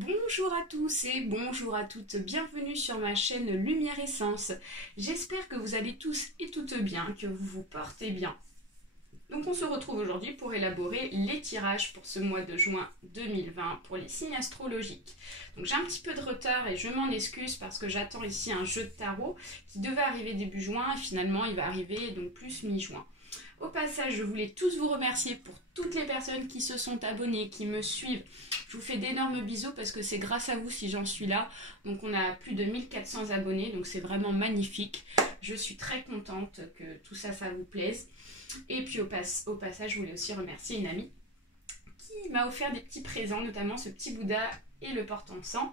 Bonjour à tous et bonjour à toutes, bienvenue sur ma chaîne Lumière Essence. J'espère que vous allez tous et toutes bien, que vous vous portez bien. Donc on se retrouve aujourd'hui pour élaborer les tirages pour ce mois de juin 2020 pour les signes astrologiques. Donc j'ai un petit peu de retard et je m'en excuse parce que j'attends ici un jeu de tarot qui devait arriver début juin et finalement il va arriver donc plus mi-juin. Au passage, je voulais tous vous remercier pour toutes les personnes qui se sont abonnées, qui me suivent. Je vous fais d'énormes bisous parce que c'est grâce à vous si j'en suis là. Donc on a plus de 1400 abonnés, donc c'est vraiment magnifique. Je suis très contente que tout ça, ça vous plaise. Et puis au passage, je voulais aussi remercier une amie qui m'a offert des petits présents, notamment ce petit Bouddha et le porte-encens.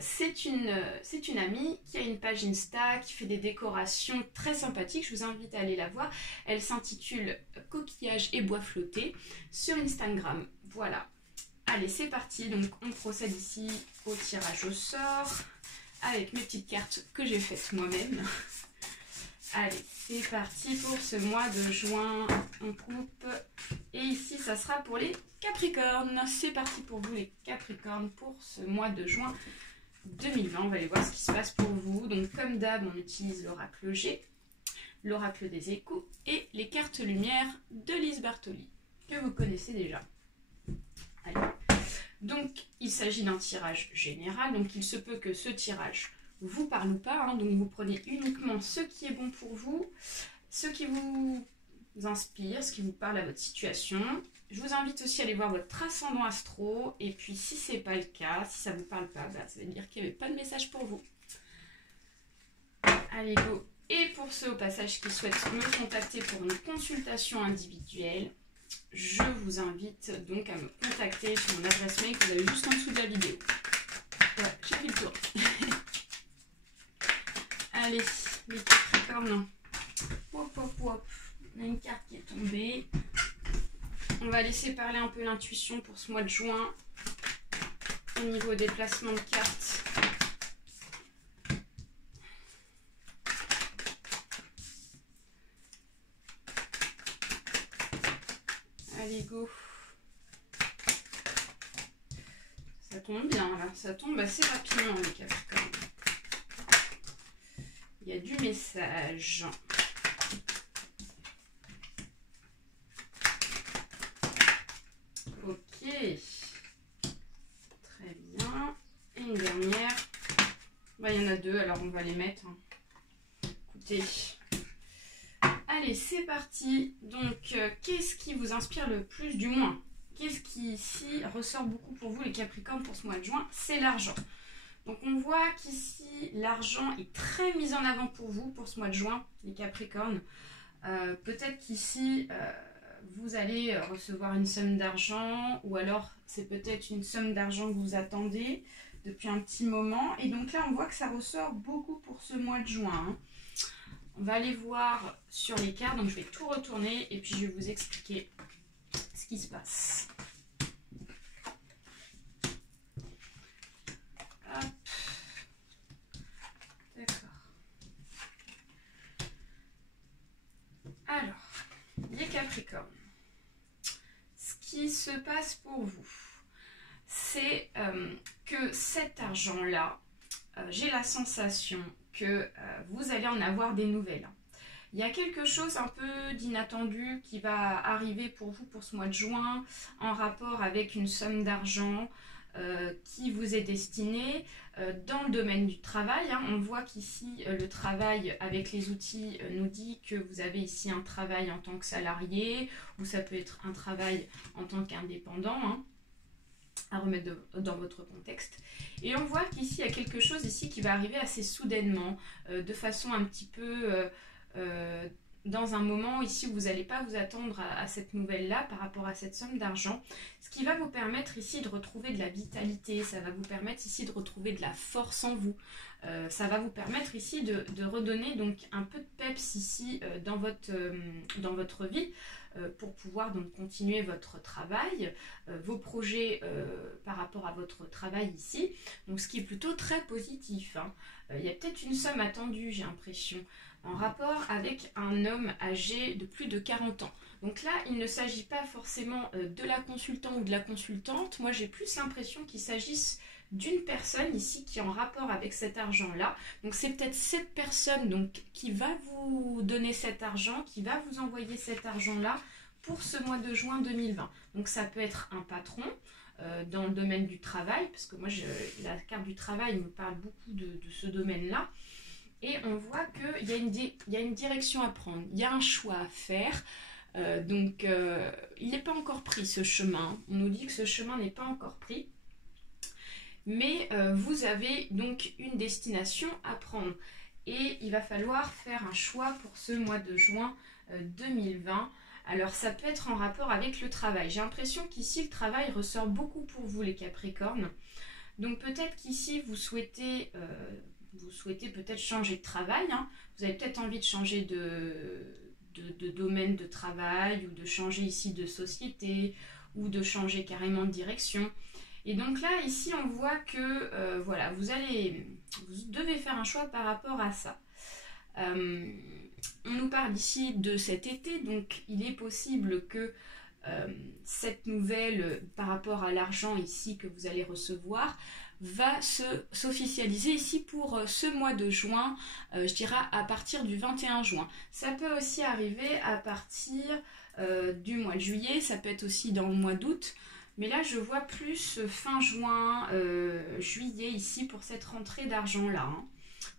C'est une amie qui a une page Insta, qui fait des décorations très sympathiques. Je vous invite à aller la voir. Elle s'intitule Coquillage et bois flotté sur Instagram. Voilà. Allez, c'est parti. Donc, on procède ici au tirage au sort avec mes petites cartes que j'ai faites moi-même. Allez, c'est parti pour ce mois de juin. On coupe. Et ici, ça sera pour les Capricornes. C'est parti pour vous, les Capricornes, pour ce mois de juin 2020. On va aller voir ce qui se passe pour vous. Donc, comme d'hab, on utilise l'oracle G, l'oracle des échos et les cartes lumière de Lise Bartoli, que vous connaissez déjà. Allez. Donc, il s'agit d'un tirage général. Donc, il se peut que ce tirage vous parle ou pas. Hein. Donc, vous prenez uniquement ce qui est bon pour vous, ce qui vous inspire, ce qui vous parle à votre situation. Je vous invite aussi à aller voir votre ascendant astro. Et puis, si ce n'est pas le cas, si ça ne vous parle pas, bah, ça veut dire qu'il n'y avait pas de message pour vous. Allez, go. Et pour ceux au passage qui souhaitent me contacter pour une consultation individuelle, je vous invite donc à me contacter sur mon adresse mail que vous avez juste en dessous de la vidéo. Voilà, j'ai fait le tour. Allez, les Capricornes. Hop, hop, hop. On a une carte qui est tombée. On va laisser parler un peu l'intuition pour ce mois de juin au niveau des placements de cartes. Allez, go. Ça tombe bien, là. Ça tombe assez rapidement, les Capricornes. Il y a du message. Ok. Très bien. Et une dernière. Bah, il y en a deux, alors on va les mettre. Hein. Écoutez. Allez, c'est parti. Donc, qu'est-ce qui vous inspire le plus, du moins? Qu'est-ce qui, ici, ressort beaucoup pour vous, les Capricornes, pour ce mois de juin? C'est l'argent. Donc, on voit qu'ici, l'argent est très mis en avant pour vous, pour ce mois de juin, les Capricornes. Peut-être qu'ici, vous allez recevoir une somme d'argent, ou alors, c'est peut-être une somme d'argent que vous attendez depuis un petit moment. Et donc là, on voit que ça ressort beaucoup pour ce mois de juin, hein. On va aller voir sur les cartes, donc je vais tout retourner et puis je vais vous expliquer ce qui se passe. Hop. D'accord. Alors, les Capricornes, ce qui se passe pour vous, c'est que cet argent-là, j'ai la sensation que vous allez en avoir des nouvelles. Il y a quelque chose un peu d'inattendu qui va arriver pour vous pour ce mois de juin en rapport avec une somme d'argent qui vous est destinée dans le domaine du travail. Hein. On voit qu'ici le travail avec les outils nous dit que vous avez ici un travail en tant que salarié ou ça peut être un travail en tant qu'indépendant. Hein, à remettre dans votre contexte. Et on voit qu'ici, il y a quelque chose ici qui va arriver assez soudainement, de façon un petit peu dans un moment ici où vous n'allez pas vous attendre à cette nouvelle-là par rapport à cette somme d'argent. Ce qui va vous permettre ici de retrouver de la vitalité, ça va vous permettre ici de retrouver de la force en vous. Ça va vous permettre ici de redonner donc un peu de peps ici dans votre vie, pour pouvoir donc continuer votre travail, vos projets par rapport à votre travail ici. Donc ce qui est plutôt très positif. Hein. Il y a peut-être une somme attendue, j'ai l'impression, en rapport avec un homme âgé de plus de 40 ans. Donc là, il ne s'agit pas forcément de la consultante ou de la consultante. Moi, j'ai plus l'impression qu'il s'agisse d'une personne ici qui est en rapport avec cet argent-là. Donc c'est peut-être cette personne donc, qui va vous donner cet argent, qui va vous envoyer cet argent-là pour ce mois de juin 2020. Donc ça peut être un patron dans le domaine du travail, parce que moi la carte du travail me parle beaucoup de ce domaine-là. Et on voit qu'il y a une direction à prendre, il y a un choix à faire. Il n'est pas encore pris ce chemin. On nous dit que ce chemin n'est pas encore pris. Mais vous avez donc une destination à prendre. Et il va falloir faire un choix pour ce mois de juin 2020. Alors ça peut être en rapport avec le travail. J'ai l'impression qu'ici le travail ressort beaucoup pour vous les Capricornes. Donc peut-être qu'ici vous souhaitez peut-être changer de travail. Hein. Vous avez peut-être envie de changer de domaine de travail ou de changer ici de société ou de changer carrément de direction. Et donc là, ici, on voit que voilà, vous devez faire un choix par rapport à ça. On nous parle ici de cet été, donc il est possible que cette nouvelle par rapport à l'argent ici que vous allez recevoir va s'officialiser ici pour ce mois de juin, je dirais à partir du 21 juin. Ça peut aussi arriver à partir du mois de juillet, ça peut être aussi dans le mois d'août, mais là je vois plus fin juin, juillet ici pour cette rentrée d'argent-là. Hein.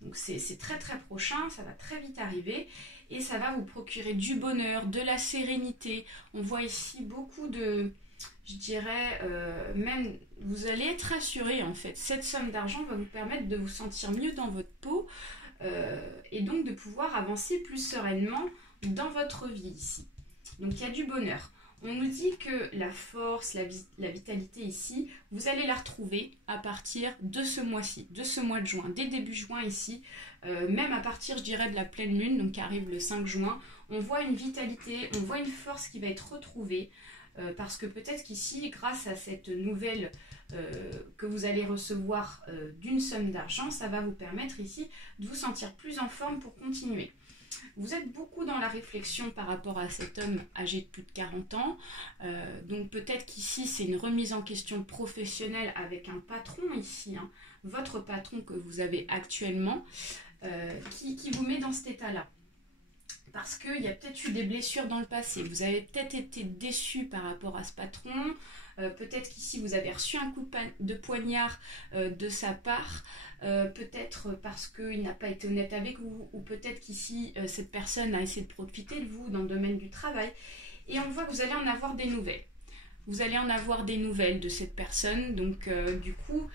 Donc c'est très très prochain, ça va très vite arriver et ça va vous procurer du bonheur, de la sérénité. On voit ici beaucoup de... Je dirais, même vous allez être assuré en fait. Cette somme d'argent va vous permettre de vous sentir mieux dans votre peau et donc de pouvoir avancer plus sereinement dans votre vie ici. Donc il y a du bonheur. On nous dit que la force, la vitalité ici, vous allez la retrouver à partir de ce mois-ci, de ce mois de juin, dès début juin ici, même à partir, je dirais, de la pleine lune, donc qui arrive le 5 juin. On voit une vitalité, on voit une force qui va être retrouvée. Parce que peut-être qu'ici, grâce à cette nouvelle que vous allez recevoir d'une somme d'argent, ça va vous permettre ici de vous sentir plus en forme pour continuer. Vous êtes beaucoup dans la réflexion par rapport à cet homme âgé de plus de 40 ans. Donc peut-être qu'ici, c'est une remise en question professionnelle avec un patron ici, hein, votre patron que vous avez actuellement, qui vous met dans cet état-là. Parce qu'il y a peut-être eu des blessures dans le passé. Vous avez peut-être été déçu par rapport à ce patron. Peut-être qu'ici, vous avez reçu un coup de poignard de sa part. Peut-être parce qu'il n'a pas été honnête avec vous. Ou peut-être qu'ici, cette personne a essayé de profiter de vous dans le domaine du travail. Et on voit que vous allez en avoir des nouvelles. Vous allez en avoir des nouvelles de cette personne. Donc, du coup,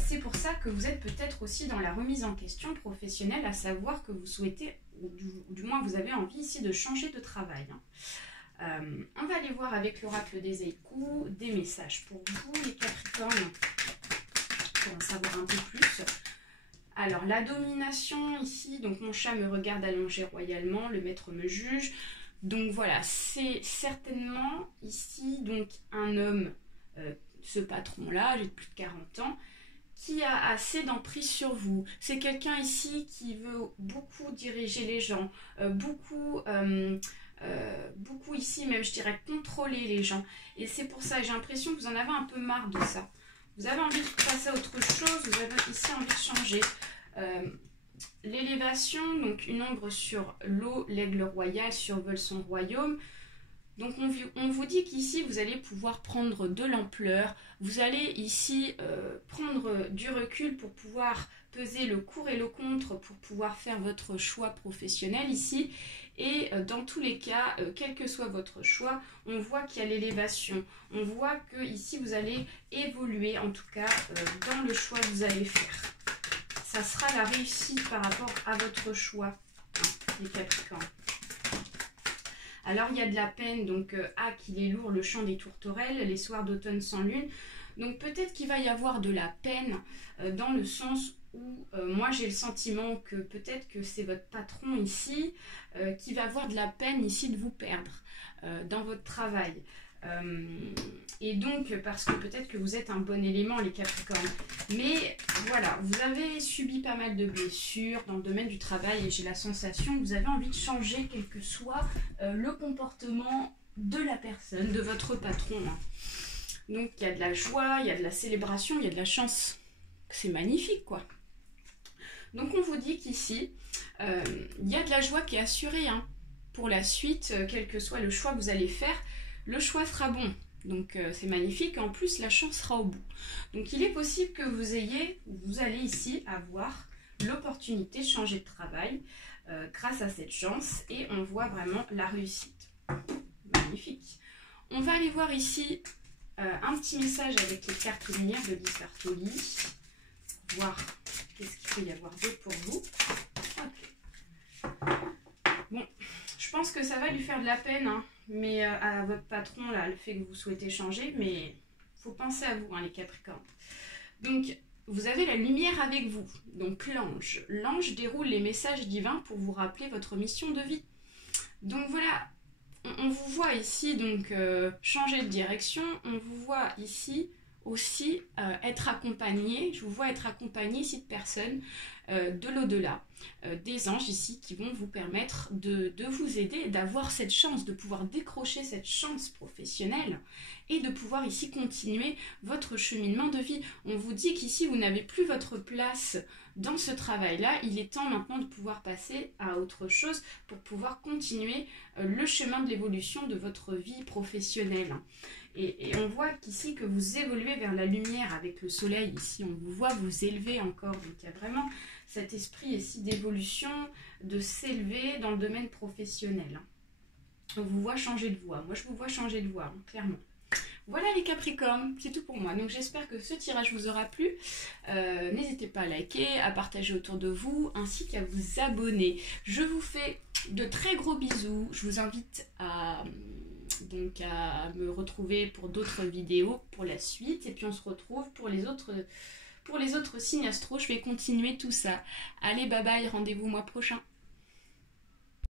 c'est pour ça que vous êtes peut-être aussi dans la remise en question professionnelle, à savoir que vous souhaitez... ou du moins vous avez envie ici de changer de travail. Hein. On va aller voir avec l'oracle des Haïkus des messages pour vous les Capricornes, pour en savoir un peu plus. Alors la domination ici, donc mon chat me regarde allongé royalement, le maître me juge. Donc voilà, c'est certainement ici donc un homme, ce patron-là, j'ai plus de 40 ans, qui a assez d'emprise sur vous. C'est quelqu'un ici qui veut beaucoup diriger les gens, beaucoup ici même, je dirais, contrôler les gens. Et c'est pour ça, j'ai l'impression que vous en avez un peu marre de ça. Vous avez envie de passer à autre chose, vous avez ici envie de changer. L'élévation, donc une ombre sur l'eau, l'aigle royal survole son royaume. Donc on vous dit qu'ici vous allez pouvoir prendre de l'ampleur, vous allez ici prendre du recul pour pouvoir peser le pour et le contre, pour pouvoir faire votre choix professionnel ici. Et dans tous les cas, quel que soit votre choix, on voit qu'il y a l'élévation. On voit que ici vous allez évoluer, en tout cas dans le choix que vous allez faire. Ça sera la réussite par rapport à votre choix, hein, les Capricornes. Alors il y a de la peine, donc qu'il est lourd le chant des tourterelles, les soirs d'automne sans lune. Donc peut-être qu'il va y avoir de la peine dans le sens où moi j'ai le sentiment que peut-être que c'est votre patron ici qui va avoir de la peine ici de vous perdre dans votre travail. Et donc parce que peut-être que vous êtes un bon élément les Capricornes, mais voilà, vous avez subi pas mal de blessures dans le domaine du travail et j'ai la sensation que vous avez envie de changer quel que soit le comportement de la personne, de votre patron. Donc il y a de la joie, il y a de la célébration, il y a de la chance. c'est magnifique, quoi. Donc on vous dit qu'ici, il y a de la joie qui est assurée, hein. Pour la suite, quel que soit le choix que vous allez faire, le choix sera bon. Donc c'est magnifique, en plus la chance sera au bout. Donc il est possible que vous allez ici avoir l'opportunité de changer de travail grâce à cette chance, et on voit vraiment la réussite. Magnifique. On va aller voir ici un petit message avec les cartes lumière de Lise Bartoli. Voir qu'est-ce qu'il peut y avoir d'autre pour vous. Okay. Bon, je pense que ça va lui faire de la peine, hein, mais à votre patron, là, le fait que vous souhaitez changer, mais il faut penser à vous, hein, les Capricornes. Donc, vous avez la lumière avec vous, donc l'ange. L'ange déroule les messages divins pour vous rappeler votre mission de vie. Donc voilà, on vous voit ici donc changer de direction, on vous voit ici aussi être accompagné, je vous vois être accompagné ici de personnes de l'au-delà, des anges ici qui vont vous permettre de vous aider, d'avoir cette chance, de pouvoir décrocher cette chance professionnelle et de pouvoir ici continuer votre cheminement de vie. On vous dit qu'ici vous n'avez plus votre place dans ce travail-là, il est temps maintenant de pouvoir passer à autre chose pour pouvoir continuer le chemin de l'évolution de votre vie professionnelle. Et on voit qu'ici que vous évoluez vers la lumière avec le soleil, ici on vous voit vous élever encore, donc il y a vraiment cet esprit ici d'évolution, de s'élever dans le domaine professionnel. On vous voit changer de voie, moi je vous vois changer de voie, hein, clairement. Voilà les Capricornes, c'est tout pour moi. Donc j'espère que ce tirage vous aura plu. N'hésitez pas à liker, à partager autour de vous, ainsi qu'à vous abonner. Je vous fais de très gros bisous. Je vous invite à me retrouver pour d'autres vidéos pour la suite. Et puis on se retrouve pour les autres signes astro. Je vais continuer tout ça. Allez, bye bye, rendez-vous mois prochain.